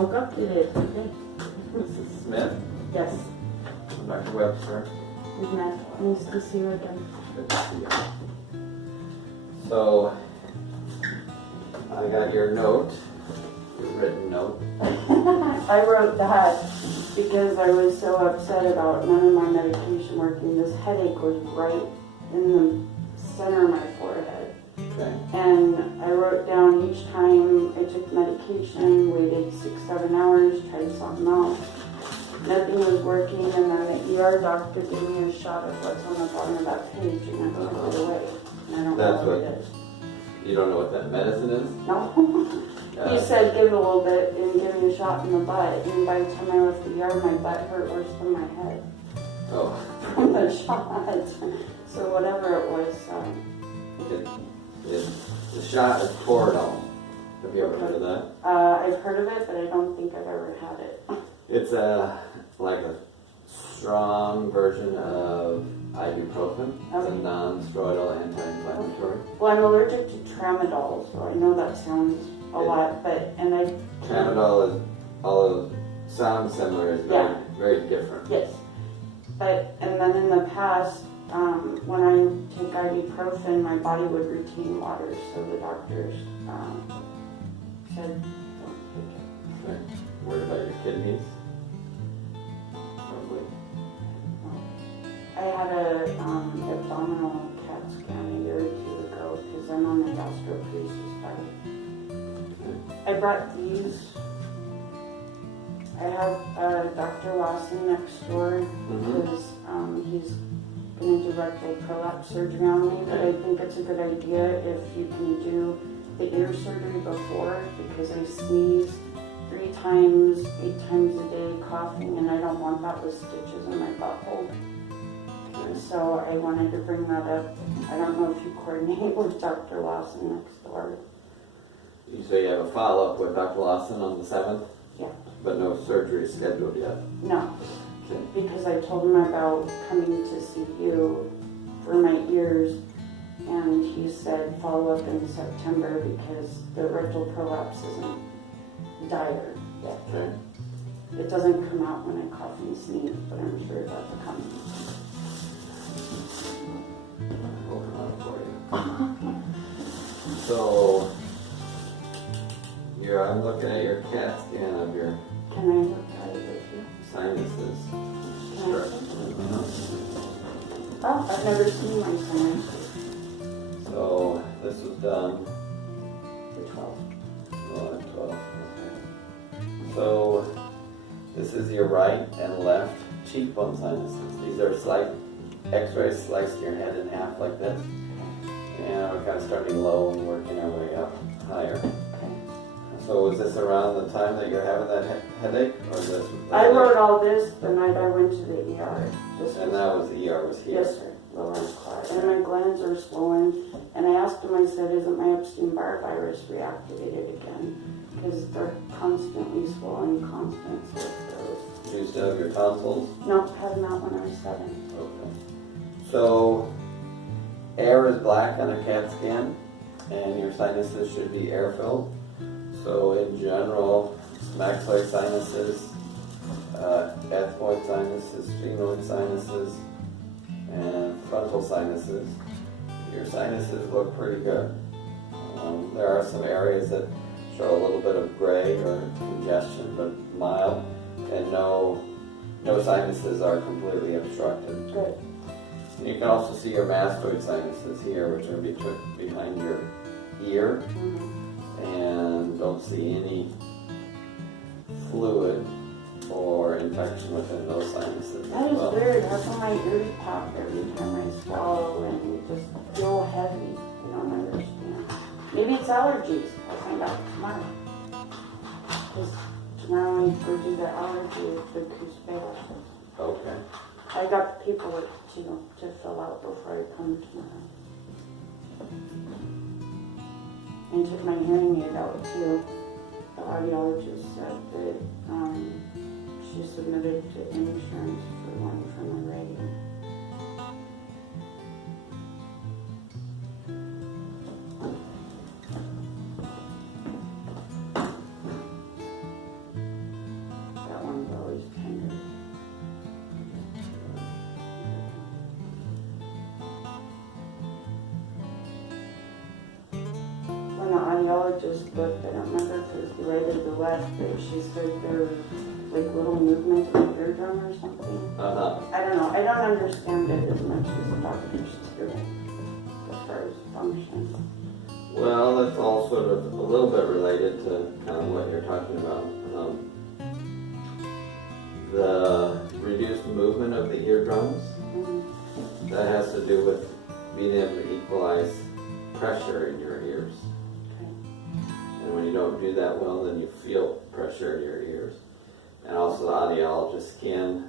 woke up today. Mrs. Smith? Yes. Dr. Webster? We've met. Nice to see you again. Good to see you. So, I got your note, your written note. I wrote that because I was so upset about none of my medication working. This headache was right in the center of my forehead. Okay. And I wrote down each time I took medication, waited 6-7 hours, tried something else. Nothing was working, and then the ER doctor gave me a shot of what's on the bottom of that page, and I took it away. And I don't That's know what what- it is. You don't know what that medicine is? No. He said give it a little bit and give me a shot in the butt, and by the time I left the ER, my butt hurt worse than my head Oh. from the shot. So whatever it was, The shot is Toradol. Have you ever heard of that? I've heard of it, but I don't think I've ever had it. It's like a strong version of ibuprofen. It's a non-steroidal anti-inflammatory. Well, I'm allergic to tramadol, so I know that sounds a lot, but, and I... Tramadol is, although sounds similar, is very, very different. Yes. But, and then in the past, when I take ibuprofen, my body would retain water, so the doctors said, don't take it. Okay. Worried about your kidneys? Probably. I had a abdominal CAT scan a year or two ago because I'm on the gastroparesis diet. I brought these. I have Dr. Lawson next door because he's going to do rectal prolapse surgery on me, but I think it's a good idea if you can do the ear surgery before, because I sneeze 3 times, 8 times a day, coughing, and I don't want that with stitches in my butthole. So I wanted to bring that up. I don't know if you coordinate with Dr. Lawson next door. You say you have a follow-up with Dr. Lawson on the 7th? Yeah. But no surgery scheduled yet? No, Okay. because I told him about coming to see you for my ears, and he said follow up in September because the rectal prolapse isn't dire yet. Okay. It doesn't come out when I cough and sneeze, but I'm sure that's coming. Hold on for you. So, I'm looking at your CAT scan of your Can I look at it with you? sinuses. Can I see? Oh, I've never seen my sinuses. So, this was done The 12th. on 12. So, this is your right and left cheekbone sinuses. These are slight x-rays, sliced your head in half like this. And we're kind of starting low and working our way up higher. Okay. So was this around the time that you're having that headache? Or this? I wrote all this the night I went to the ER. And that was the ER was here? Yes, sir. Lower clot. And my glands are swollen. And I asked him, I said, isn't my Epstein-Barr virus reactivated again? Because they're constantly swollen, constant sore throat. Do you still have your tonsils? No, had them out when I was 7. Okay. So, air is black on a CAT scan, and your sinuses should be air-filled. So in general, maxillary sinuses, ethmoid sinuses, sphenoid sinuses, and frontal sinuses. Your sinuses look pretty good. There are some areas that show a little bit of gray or congestion, but mild, and no sinuses are completely obstructed. Good. You can also see your mastoid sinuses here, which are behind your ear, and don't see any fluid or infection within those sinuses That as is well. weird. How come my ears pop every time I swallow and just feel heavy? I don't understand. Maybe it's allergies. I'll find out tomorrow. Because tomorrow we go do the allergy with the Coos. Okay. I got the paperwork to fill out before I come tomorrow. And took my hearing aid out too. The audiologist said that she submitted to insurance for one for my radio. just looked, I don't remember if it was the right or the left, but she said there were like little movements in the eardrum or something. I don't know, I don't understand it as much as the doctors do, as far as function. Well, that's all sort of a little bit related to kind of what you're talking about. The reduced movement of the eardrums, that has to do with being able to equalize pressure in your ears. And when you don't do that well, then you feel pressure in your ears. And also the audiologist can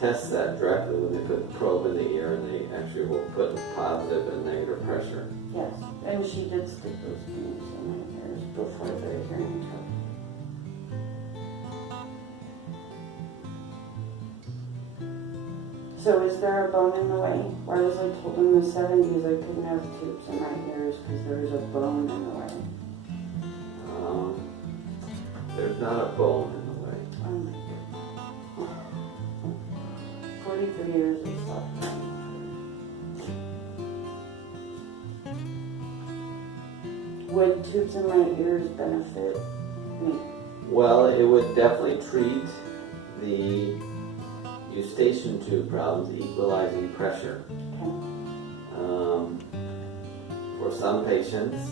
test that directly when they put the probe in the ear, and they actually will put positive and negative pressure. Yes, and she did stick those things in my ears before the hearing test. So is there a bone in the way? Why was I told in the 70s I couldn't have tubes in my ears because there was a bone in the way? There's not a bone in the way. Oh my God. 43 years of suffering. Would tubes in my ears benefit me? Well, it would definitely treat the eustachian tube problems, equalizing pressure. Okay. For some patients,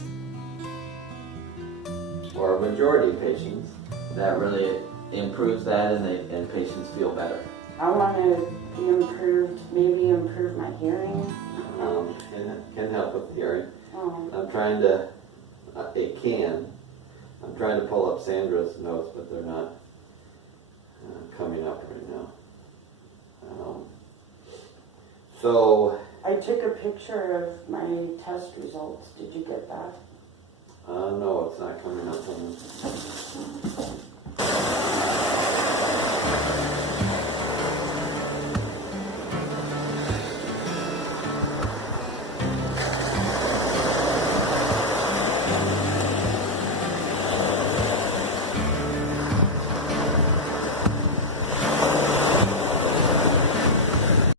or a majority of patients, that really improves that, and patients feel better. I want to be improved, maybe improve my hearing. Can help with hearing. Oh. I'm trying to, I'm trying to pull up Sandra's notes, but they're not coming up right now. So I took a picture of my test results. Did you get that? no, it's not coming up